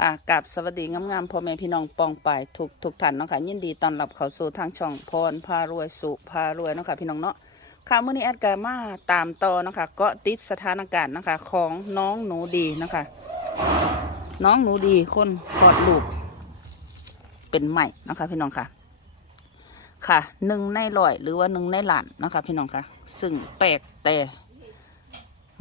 ค่ะกับสวัสดีงามๆพ่อแม่พี่น้องปองไปทุกทุกท่านเนาะค่ะยินดีต้อนรับเข้าสู่ทางช่องพรพารวยสุพารวยเนาะค่ะพี่น้องเนาะค่ะมื้อนี้แอดกามาตามต่อเนาะคะเกาะติดสถานการณ์นะคะของน้องหนูดีเนาะคะน้องหนูดีคนกอดลูกเป็นใหม่นะคะพี่น้องค่ะ ค่ะหนึ่งในร้อยหรือว่าหนึ่งในล้านนะคะพี่น้องค่ะ ซึ่งแปลกแต่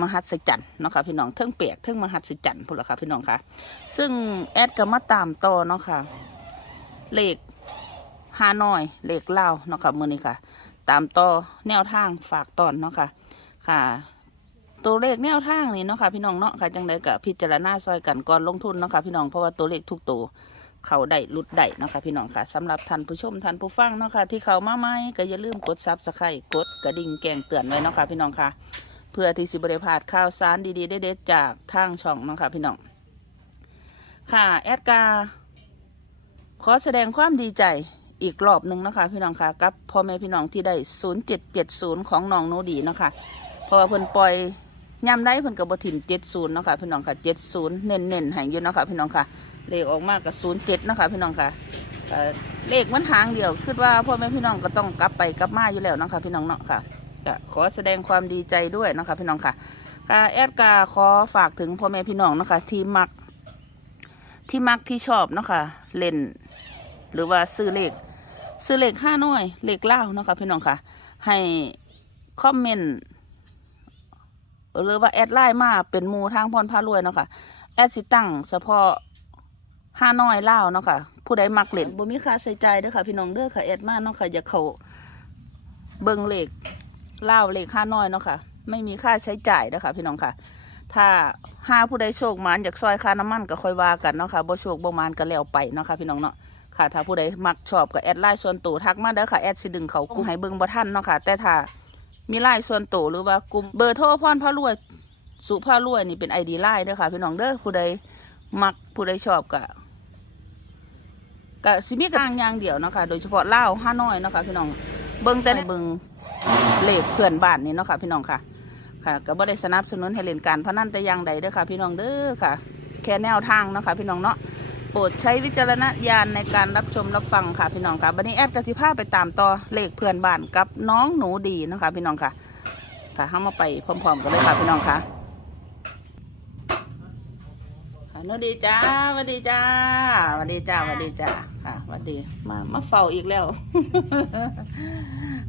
มหัศจรรย์เนาะค่ะพี่น้องเทิงเปียกเทิงมหัศจรรย์พุ่นละค่ะพี่น้องค่ะ ซึ่งแอดก็มาตามต่อเนาะค่ะเลขฮานอยเลขเล่าเนาะค่ะมือนี้ค่ะ ตามต่อแนวทางฝากตอนเนาะค่ะค่ะ ตัวเลขแนวทางนี่เนาะค่ะพี่น้องเนาะค่ะจังไดกับพิจารณาซอยกันก่อนลงทุนเนาะค่ะพี่น้องเพราะว่าตัวเลขทุกตัวเขาได้ลุดได้เนาะค่ะพี่น้องค่ะสำหรับท่านผู้ชมท่านผู้ฟังเนาะค่ะที่เขามาใหม่ก็อย่าลืมกดซับสไครต์กดกระดิ่งแกงเตือนไว้เนาะค่ะพี่น้องค่ะ เพื่อที่สิบริพาดข่าวสารดีๆเด็ดๆจากทางช่องเนาะค่ะพี่น้อง ค่ะแอดกา ขอแสดงความดีใจอีกรอบหนึ่งนะคะพี่น้องค่ะกับพ่อแม่พี่น้องที่ได้0770ของน้องโนดีเนาะคะเพราะว่าเพิ่นปล่อยย่ำได้เพิ่นกับบถิ่ม70เนาะค่ะพี่น้องค่ะ70เน้นๆให้อยู่เนาะค่ะพี่น้องค่ะเลขออกมากกับ07เนาะค่ะพี่น้องค่ะเลขมันหางเดียวคิดว่าพ่อแม่พี่น้องก็ต้องกลับไปกลับมาอยู่แล้วเนาะค่ะพี่น้องเนาะค่ะ ก็ขอแสดงความดีใจด้วยนะคะพี่น้องค่ะกาแอดกาขอฝากถึงพ่อแม่พี่น้องนะคะที่มัก ที่มักที่ชอบนะคะเล่น หรือว่าซื้อเลขซื้อเลขห้าน้อยเลขเล่านะคะพี่น้องค่ะ ให้คอมเมนต์หรือว่าแอดไลน์มาเป็นมูทางพรพารวยเนาะค่ะแอดสิตั้งเฉพาะห้าน้อยเล่าเนาะค่ะผู้ใดมักเล่นบ่มีค่าใส่ใจเด้อค่ะ พี่น้องเด้อค่ะแอดมาเนาะค่ะอย่าเขาเบิ่งเลข เล่าเลขค่าน้อยเนาะค่ะ ไม่มีค่าใช้จ่ายนะคะพี่น้องค่ะ ถ้าห้าผู้ใดโชคหมานอยากซอยค่าน้ำมันก็ค่อยว่ากันเนาะค่ะบ่โชคบ่มานก็แล้วไปเนาะค่ะพี่น้องเนาะค่ะ ถ้าผู้ใดมักชอบก็แอดไลน์ส่วนตัวทักมาเด้อค่ะแอดสิดึงเขากลุ่มให้เบิ่งบ่ทันเนาะค่ะ แต่ถ้ามีไลน์ส่วนตัวหรือว่ากลุ่มเบอร์โทรพรพระรวยสุภารวยนี่เป็นไอดีไลน์เด้อค่ะ พี่น้องเด้อผู้ใดมักผู้ใดชอบก็ก็สิมีกลางอย่างเดียวเนาะค่ะโดยเฉพาะเล่าห้าน้อยเนาะค่ะพี่น้องเบิ่งแต่เบิ่ง เลขเพื่อนบ้านนี่เนาะค่ะ พี่น้องค่ะ ค่ะก็บ่ได้สนับสนุนให้เล่นการพนันแต่อย่างใดเด้อค่ะ พี่น้องเด้อค่ะ แค่แนวทางเนาะค่ะพี่น้องเนาะโปรดใช้วิจารณญาณในการรับชมรับฟังค่ะพี่น้องค่ะบันนี้แอดกสิภาไปตามต่อเลขเพื่อนบ้านกับน้องหนูดีเนาะค่ะพี่น้องค่ะ ค่ะเข้ามาไปพร้อมๆกันเลยค่ะพี่น้องค่ะค่ะหนูดีจ้าสวัสดีจ้าสวัสดีจ้าสวัสดีจ้า ค่ะสวัสดี มามาเฝ้าอีกแล้ว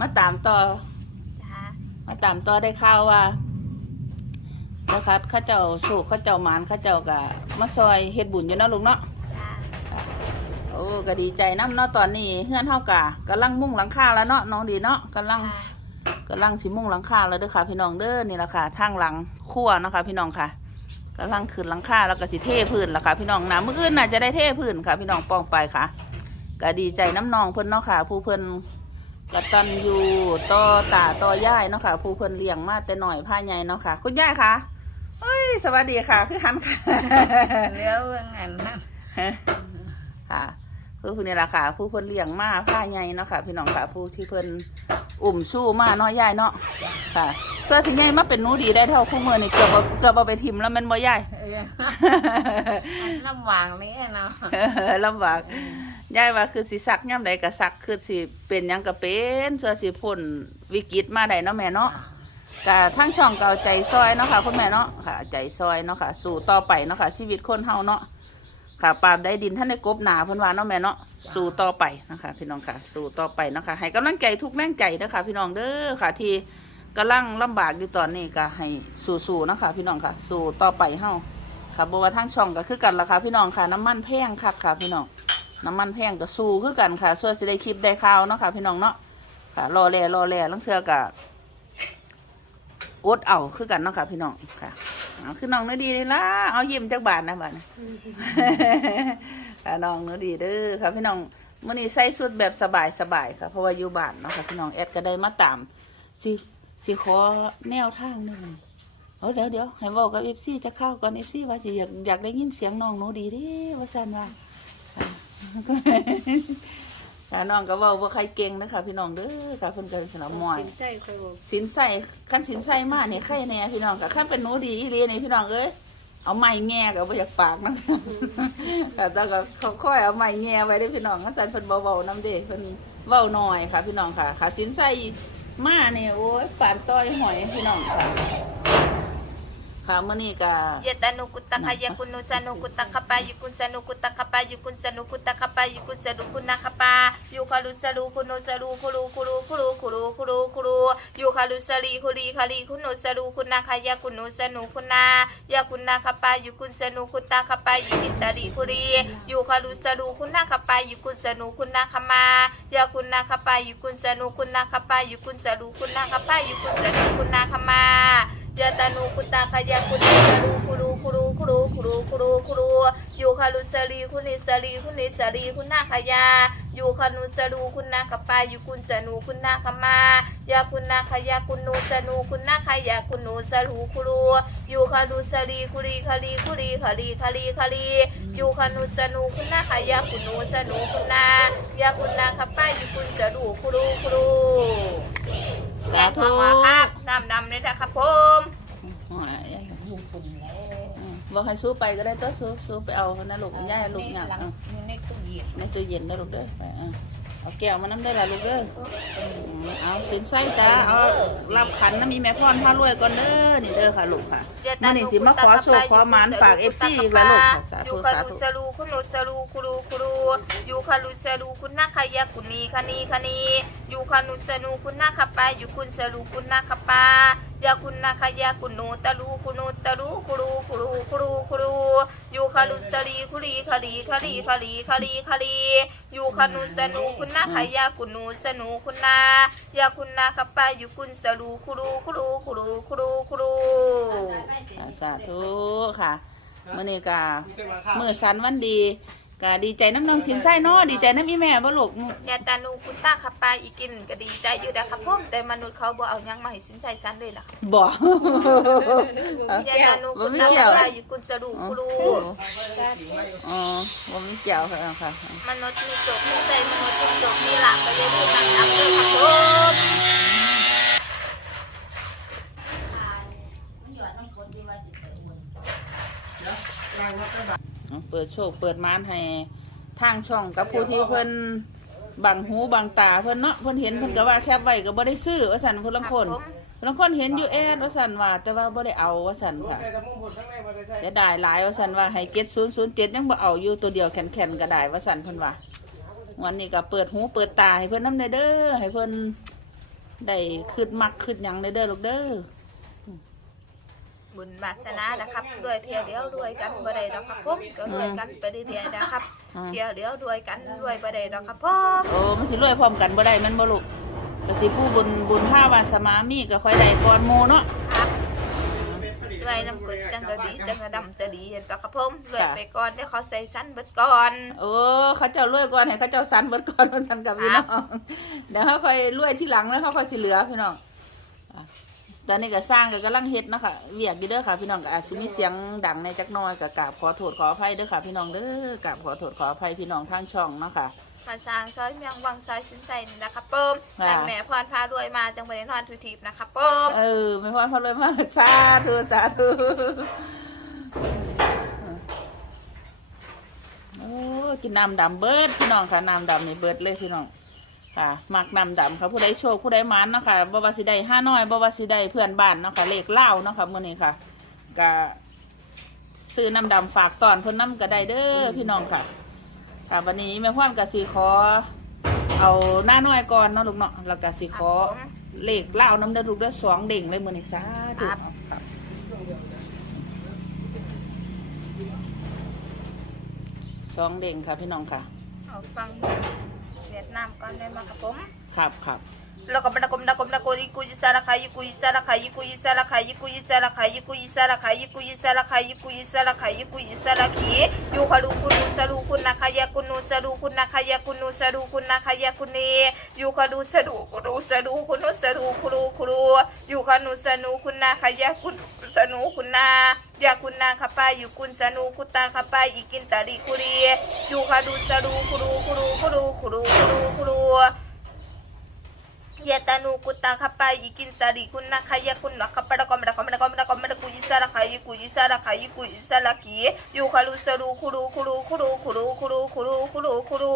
มาตามต่อ จ้ามาตามต่อได้ข่าวว่านะคะเข้าเจ้าโชคเข้าเจ้าหมานเข้าเจ้ากะมาซอยเฮ็ดบุญอยู่เนาะลุงเนาะจ้าโอ้ก็ดีใจน้ำเนาะตอนนี้เฮือนเฮากะกำลังมุ่งหลังคาแล้วเนาะน้องดีเนาะกำลังกำลังสิมุ่งหลังคาแล้วเด้อค่ะพี่น้องเด้อนี่แหละค่ะทางหลังครัวเนาะค่ะพี่น้องค่ะ กำลังขึ้นหลังคาแล้วก็สิเทพื้นละค่ะ พี่น้องนะเมื่อคืนน่าจะได้เทพื้นค่ะ พี่น้องปองไปค่ะก็ดีใจน้ำนองเพิ่นเนาะค่ะ ผู้เพิ่นกตันอยู่ต่อตาต่อย่ายเนาะค่ะ ผู้เพิ่นเลี้ยงมาแต่หน่อยผ้าใหญ่เนาะค่ะ คุณย่ายค่ะเฮ้ยสวัสดีค่ะคือหันค่ะเลี้ยวเรื่องนั้นนะค่ะคือผู้นี้ล่ะค่ะ ผู้เพิ่นเลี้ยงมาผ้าใหญ่เนาะค่ะ พี่น้องค่ะ ผู้ที่เพิ่น อุ่มสู้มาเนาะย่ายเนาะค่ะส่วนสิใหญ่มาเป็นหนูดีได้เท่าคู่มือนี่เกือบเอาเกือบเอาไปทิมแล้วแมันบ่ย่าย เออลำหวางนี้เนาะเออลำบากยายว่าคือสิสักย่ำใดก็สักคือสิเป็นหยังก็เป็นส่วนสิพ้นวิกฤตมาได้เนาะแม่เนาะกะทั้งช่องเก่าใจซอยเนาะค่ะคุณแม่เนาะค่ะ ใจซอยเนาะค่ะ สู่ต่อไปเนาะค่ะชีวิตคนเฮาเนาะ ค่ะปาบได้ดินท่านได้กบหนาเพิ่นว่าเนาะแม่เนาะสู่ต่อไปนะคะ พี่น้องค่ะ สู่ต่อไปเนาะค่ะให้กำลังใจทุกแรงใจเด้อค่ะพี่น้องเด้อค่ะ ที่กำลังลำบากอยู่ตอนนี้ก็ให้สู้ๆนะคะ พี่น้องค่ะ สู่ต่อไปเฮาค่ะบ่ว่าทางช่องก็คือกันละค่ะพี่น้องค่ะ น้ำมันแพงคักค่ะ พี่น้องน้ำมันแพงก็สู้คือกันค่ะส่วนสิได้คลิปได้ข่าวเนาะค่ะ พี่น้องเนาะค่ะรอแลรอแลลังเทือกับอดเอาคือกันเนาะค่ะ พี่น้องค่ะ เอาคือน้องนื้อดีเลยล่ะเอายิ้มจากบาทนะบาทนะค่ะน้องนื้อดีเด้อค่ะพี่น้องมื่อนี้ใส่สุดแบบสบายสบายๆค่ะ เพราะว่าอยู่บ้านเนาะค่ะพี่น้องแอดก็ได้มาตามสิสิขอแนวทางหนึงเอาเดี๋ยวเดี๋ยวให้เว้ากับเอฟซีจะเข้าก่อนเอฟซีว่าสิอยากอยากได้ยินเสียงน้องหนูดีเด้ว่าซันว่า ค่ะน้องก็เว้าบ่ใครเก่งนะคะพี่น้องเด้อค่ะเพิ่นก็สนับมอยใส่คอยบอกสินใส่คันสินใส่มานี่ใครแน่พี่น้องก็คันเป็นหนูดีอีหลีนี่พี่น้องเอ้ยเอาไม้แง่ก็บ่อยากปากนะแต่ก็เขาค่อยเอาไม้แง่ไว้เด้อพี่น้องอาจารย์เพิ่นเบาๆนำเด้เพิ่นเว้าน้อยค่ะ พี่น้องค่ะขาสินใส่มาเนี่ยโอ้ยปานต้อยหอยพี่น้องค่ะ ค่ะมื่อนี้ก็ยะตานุกุตตะคายะคุณนุสานุกุตตะขปายุคุณสานุกุตตะขปายุคุณสานุกุตตะขปายุคุณสานุคุณนะขปายุคาลุสนุคุณนุสาลูคุลุคุลุคุลุคุลุคุลุคุลุยุคาลุสาลีคุลีคาลีคุณนุสาลูคุณนะขายะคุณนุสานุคุณนายาคุณนะขปายุคุณสานุคุณตะขปายุกิตรีคุลียุคาลุสนุคุณนะคปายุคุณสานุคุณนะคมายาคุณนะคปายุคุณสานุคุณนะคปายุคุณสนุคุณนะคปายุคุณสานุคุณนะคมา คุณตาคายาคุณนิสรูคุรูคุรูคุรูคุรูคุรูคุรูอยู่คารุสรีคุณิสรีคุณิสรีคุณนาคายาอยู่คานุสรูคุณนาคปายู่คุณสนูคุณนาคมายาคุณนาคายาคุณนูสนูคุณนาคายาคุณนูสรูคุรูอยู่คารุสรีคุรีคารีคุรีคารีคารีคารีอยู่คานุสนูคุณนาคายาคุณนูสนูคุณนายาคุณนาคปายู่คุณสรูคุรูคุรูสาธุ บอกให้สู้ไปก็ได้ตัวสู้สู้ไปเอานะลูกย่าให้ลูกหนักหลังอะอยู่ในตู้เย็นในตู้เย็นได้ลูกเด้อไปอะเอาแก้วมาน้ำได้ละลูกเด้ออืมเอาสินไส้จ้าเอารับขันนะมีแม่พรพารวยก่อนเด้อนี่เด้อค่ะลูกค่ะมานี่สิมาขอโชคขอหมานฝากเอฟซีอีกแล้วลูกค่ะสายูธุคาสารุธุสลูคุโนสลูคุรูคุรูยูคารุสลูคุณนาคายาคุนีคานีคานียูคานุสลูคุณนาคาปายูคุณสลูคุณนาคาปา ยาคุณนาคายาคุโนตะลูคุโนตะลูคุรูคุรูคุรูคุรูยูคารุสลีคุลีคาลีคาลีคาลีคาลีคาลียูคานุสลูคุณนาคายาคุนูสนูคุณนายาคุณนาคาปายูคุณสลูคุรูคุรูคุรูคุรูคุรูอ่าสาธุค่ะมื่อนี้กามื่อสันวันดี กาดีใจน้ำน้องสินไส้เนาะดีใจน้ำอีแม่บ่ลูกยาตานูคุณตาขับไปอีกินก็ดีใจอยู่นะครับผมแต่มนุษย์เขาบ่เอาหยังมาให้สินใจสันเลยล่ะบ่ยาตานูคุณตาขับไปอยู่กุนสรูกุรูอ๋อบ่มีเกี่ยวค่ะค่ะมนุษย์มีโศกมีใจมนุษย์มีโศกมีหลักก็อย่าลืมนั่งนับด้วยครับผมเอา เปิดโชคเปิดมานให้ทางช่องกับผู้ที่เพิ่นบังหูบังตาเพิ่นเนาะเพิ่นเห็นเพิ่นก็ว่าแคบไว้ก็บ่ได้ซื้อว่าซั่นเพิ่นลางคนเพิ่นลางคนเห็นอยู่แอดว่าซั่นว่า แต่ว่าบ่ได้เอาว่าซั่นค่ะเสียดายหลายว่าซั่นว่าให้เก็ต007ยังบ่เอาอยู่ตัวเดียวแข็งๆก็ได้ว่าซั่นเพิ่นว่าวันนี้ก็เปิดหูเปิดตาให้เพิ่นนำเด้อให้เพิ่นได้คืดมักคืดหยังเด้อลูกเด้อ บุญบาสนานะครับด้วยเที่ยวเดียวด้วยกันบ่ได้ดอกครับผมก็ด้วยกันไปเรื่อยๆนะครับ อ่า เที่ยวเดียวด้วยกันด้วยบ่ได้ดอกครับผมโอ้มันสิรวยพร้อมกันบ่ได้แมันบ่ลูกก็สิผู้บุญบุญผ้าวาสมามีก็ค่อยได้ก่อนหมู่เนาะ ครับด้วยน้ำกึดจังก็ดีจังก็ดำจะดีเห็นปะครับผมรวยไปก่อนเดี๋ยวเขาใส่สั้นเบิดก่อน โอ้เขาเจ้ารวยก่อนให้เขาเจ้าสันเบิดก่อนว่าสันกับพี่น้องเดี๋ยวเขาค่อยรวยที่หลังแล้วเขาค่อยสิเหลือพี่น้องอะ ตอนนี้ก็สร้างก็กำลังเฮ็ดเนาะคะเวียกอยู่เด้อค่ะ พี่น้องก็อาจสิมีเสียงดังในจักหน้อยก็กราบขอโทษขออภัยเด้อค่ะ พี่น้องเด้อกราบขอโทษขออภัยพี่น้องทางช่องเนาะค่ะมาสร้างซอยเมียงวังซอยสินใส่นะครับเปิมค่ะแต่แม่พรพารวยมาจังไปนอนทุทีบนะครับเปิมเออไม่พอพอรวยมากสาธุสาธุโอ้กินน้ำดำเบิดพี่น้องค่ะน้ำดำนี่เบิดเลยพี่น้อง ค่ะมักนำดำค่ะผู้ใดโชคผู้ใดมันนะค่ะบวาสิได้ห้าน้อยบวาสิได้เพื่อนบ้านนะค่ะเลขเล่านะค่ะมื้อนี้ค่ะก็ซื้อนำดำฝากตอนเพิ่นน้ำก็ได้เด้อพี่น้องค่ะค่ะวันนี้แม่พ่อมกับสีขอ เอาหน้าน้อยก่อนเนาะลูกเนาะแล้วก็สีขอเลขเล่าน้ำเด้ลูกเด้อสองเด่งเลยมื่อนี่สาธุครับสองเด่งค่ะพี่น้องค่ะเอาฟัง นามก่อนได้ไหมครับผม ครับครับ แล้วก็บรรดากรมดากรมดากรยิกุยิสาระคายกุยิสาระคายกุยิสาระคายกุยิสาระคายกุยิสาระคายกุยิสาระคายกุยิสาระคายกุยิสาระคียูคารุคุนุสารุคุณนาคายาคุนุสารุคุณนาคายาคุนุสารุคุณนาคายาคุเนยูคารุสารุคุนุสารุคุนุสารุคุรุคุรุยูคานุสานุคุณนาคายาคุนุสานุคุณนายาคุณนาคาปายุคุณสานุคุตาคาปาอิกินตาริคุรียูคารุสารุคุรุคุรุคุรุคุรุคุรุคุรุ ยตานูกุตังขปายกินสรีคุณนักขยคุณนักขปดกอมระกอมระกอมระกอมระกุยสระขายกุยสระขายกุยสระขี้ยูขลุสรูคุรูคุรูคุรูคุรูคุรูคุรูคุรูคุรู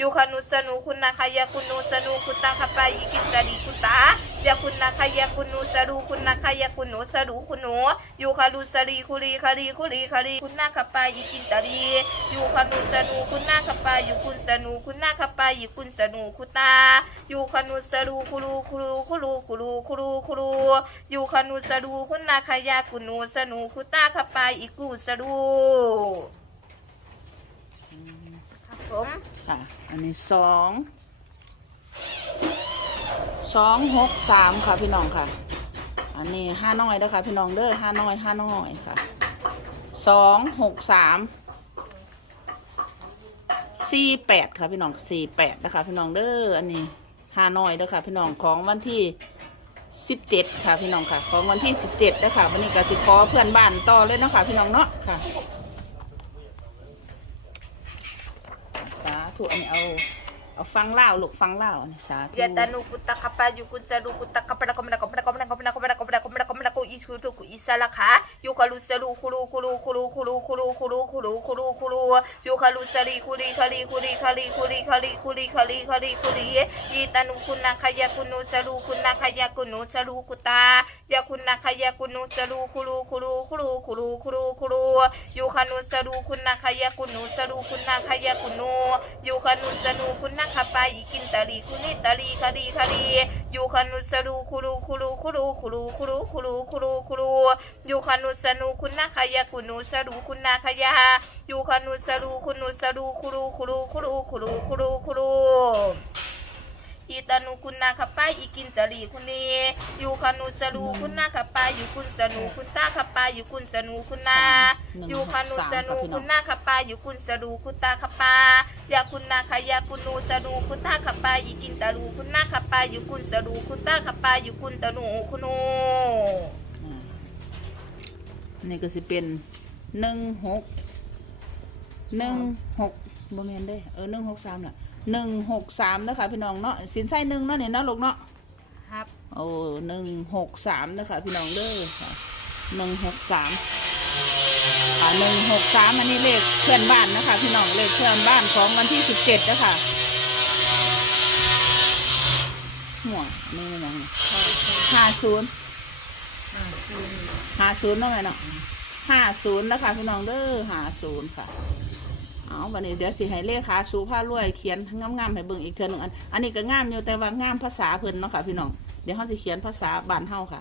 ยูขนุสนุคุณนักขยคุณนุสนุกุตังขปายกินสรีคุตา คุรูคุรูคุรูคุรูคุรูคุรูยูคานุสนูคุณนาคายาคุนูสนูคุตาคปายิกิสรีคุตายาคุณนาคายาคุนูสรูคุณนาคายาคุนูสรูคุนูยูคารุสรีคุรีคารีคุรีคารีคุณนาคปายิกินตารียูคานุสนูคุณนาคปายุคุณสนูคุณนาคปายิคุนสนูคุตายูคานุสรูคุรูคุรูคุรูคุรูคุรูคุรูยูคานุสรูคุณนาคายาคุนูสนูคุตาคปายิกุสรูครับผมค่ะอันนี้สอง สองหกสามค่ะพี่น้องค่ะ อันนี้ห้าน้อยเด้อค่ะพี่น้องเด้อห้าน้อยห้าน้อยค่ะสองหกสามสี่แปดค่ะพี่น้องสี่แปดนะคะพี่น้องเด้ออันนี้ห้าน้อยเด้อค่ะพี่น้องของวันที่สิบเจ็ดค่ะพี่น้องค่ะ ของวันที่สิบเจ็ดนะคะวันนี้ก็สิขอเพื่อนบ้านต่อเลยนะคะพี่น้องเนาะค่ะ สาธุอันนี้เอา ฟังเล่าลูกฟังเล่าสาธุ ยะตานุกุตะคปปายุกุจารุกุตะคปปะระกมระกมระกมระกมระกมระกมระ อิสุตุกุอิสาละขายุคาลุสรูคุรูคุรูคุรูคุรูคุรูคุรูคุรูคุรูคุรูยุคาลุสรีคุรีคารีคุรีคารีคุรีคารีคุรีคารีคารีคุรียีตานุคุณนาคยาคุนุสรูคุณนาคยาคุนุสรูกุตายาคุณนาคยาคุนุสรูคุรูคุรูคุรูคุรูคุรูคุรูยุคานุสรูคุณนาคยาคุนุสรูคุณนาคยาคุนุยุคานุสรูคุณนาคาปายิกินตาลีคุนิตาลีคารีคารี ยูคานุสรูคุรูคุรูคุรูคุรูคุรูคุรูคุรูคุรูยูคานุสนูคุณนาคายาคุนุสรูคุณนาคายายุคานุสรูคุนุสรูคุรูคุรูคุรูคุรูคุรูคุรู อีตานุคุณนาคปาอีกินจารีคุณเนยูคานุจารูคุณนาคปาอยู่คุณสนูคุณตาคปาอยู่คุณสนูคุณนายูคานุสนูคุณนาคปาอยู่คุณสนูคุณตาคปายาคุณนาคายาคุณนูสนูคุณตาคปาอีกินตารูคุณนาคปาอยู่คุณสนูคุณตาคปาอยู่คุณตานูคุณนูอ่านี่ก็สิเป็นหนึ่งหกหนึ่งหกโมเมนได้เออหนึ่งหกสามล่ะ หนึ่งหกสามนะคะพี่น้องเนาะสินไส้หนึ่งเนาะเนี่ยเนาะลูกเนาะครับโอ้หนึ่งหกสามนะคะพี่น้องเด้อค่ะหนึ่งหกสามค่ะหนึ่งหกสามอันนี้เลขเพื่อนบ้านนะคะ พี่น้องเลขเพื่อนบ้านของวันที่สิบเจ็ดนะคะหัวนี่ไม่ยังห้าศูนย์ห้าศูนย์เนาะไหมเนาะห้าศูนย์นะคะพี่น้องเด้อห้าศูนย์ค่ะ เอาวันนี้เดี๋ยวสิให้เลขาสูผ้ารวยเขียนงามๆให้เบิ่งอีกเทื่อหนึงอันอันนี้ก็งามอยู่แต่ว่างามภาษาเพิ่นเนาะค่ะพี่น้องเดี๋ยวเขาสิเขียนภาษาบ้านเฮาค่ะ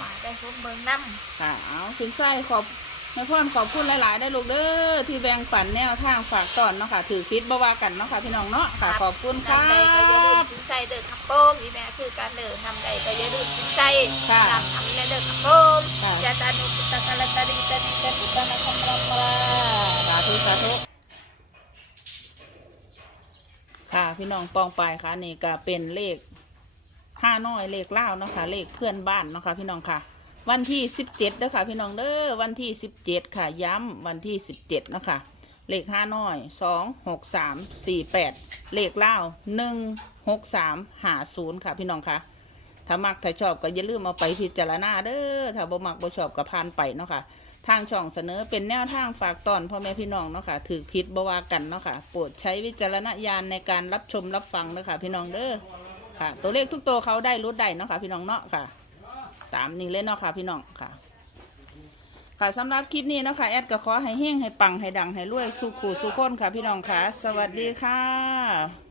มาได้ชมเบิงน้ำค่ะเอาคุณไส้ขอบแม่พ่อนขอบคุณหลาย ๆ ได้ลูกเด้อที่แบ่งปันแนวทางฝากตอนเนาะค่ะถือคิดบ่ว่ากันเนาะค่ะพี่น้องเนาะค่ะขอบคุณครันำใดก็อย่าลืมบสินใจเด้อครับโป้มอีแม่คือการเดินนำใดก็อย่าลืมสินใจค่ะนำทำในเด้อครับโป้มค่ะ ยาตานุกุตะกะละตะริตะริตะริตะนะคัมรัมปรา สาธุสาธุค่ะ พี่น้องปองไปค่ะนี่ก็เป็นเลขห้าน้อยเลขเล่าเนาะค่ะเลขเพื่อนบ้านเนาะค่ะพี่น้องค่ะ วันที่สิบเจ็ดเด้อค่ะพี่น้องเด้อวันที่สิบเจ็ดค่ะย้ำวันที่สิบเจ็ดเนาะค่ะเลขห้าน้อยสองหกสามสี่แปดเลขเล่าหนึ่งหกสามหาศูนย์ค่ะพี่น้องค่ะถ้ามักถ้าชอบก็อย่าลืมเอาไปพิจารณาเด้อถ้าบ่มักบ่ชอบก็ผ่านไปเนาะค่ะ ทางช่องเสนอเป็นแนวทางฝากตอนพ่อแม่พี่น้องเนาะค่ะถือพิษบวากันเนาะค่ะโปรดใช้วิจารณญาณในการรับชมรับฟังเนาะค่ะพี่น้องเด้อค่ะ ตัวเลขทุกตัวเขาได้รุดได้เนาะค่ะพี่น้องเนาะค่ะ ตามนี้เลยเนาะค่ะพี่น้องค่ะ ค่ะสำหรับคลิปนี้เนาะค่ะแอดก็ขอให้เฮงให้ปังให้ดังให้รวยสุขูสุขคนค่ะพี่น้องค่ะ สวัสดีค่ะ